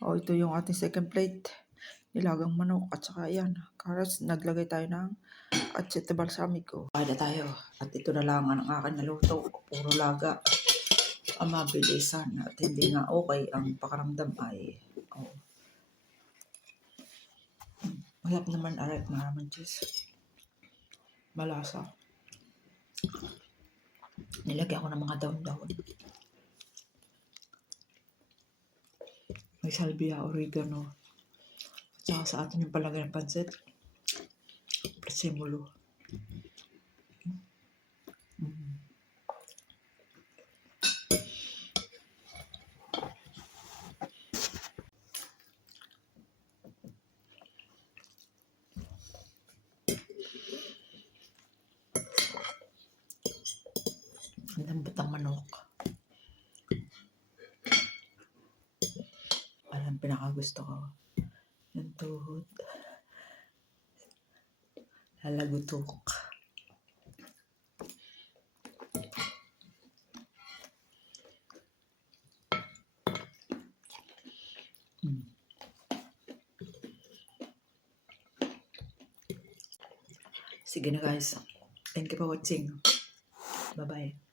O, ito yung ating second plate. Nilagang manok at saka yan, carrots. Naglagay tayo ng atsete balsamico. Kaya na tayo. At ito na lang ang aking naluto. Puro laga. Ang mabilisan at hindi nga okay ang pakaramdam ay malap naman aray, maraming cheese. Malasa. Nilagyan ko ng mga daon-daon. May salvia, oregano. At saka sa atin yung palagay ng pansit. Presemulo. Ang lambot ng manok. Alam, pinakagusto ko. Yung tuhod. Lalagutok. Sige na guys. Thank you for watching. Bye-bye.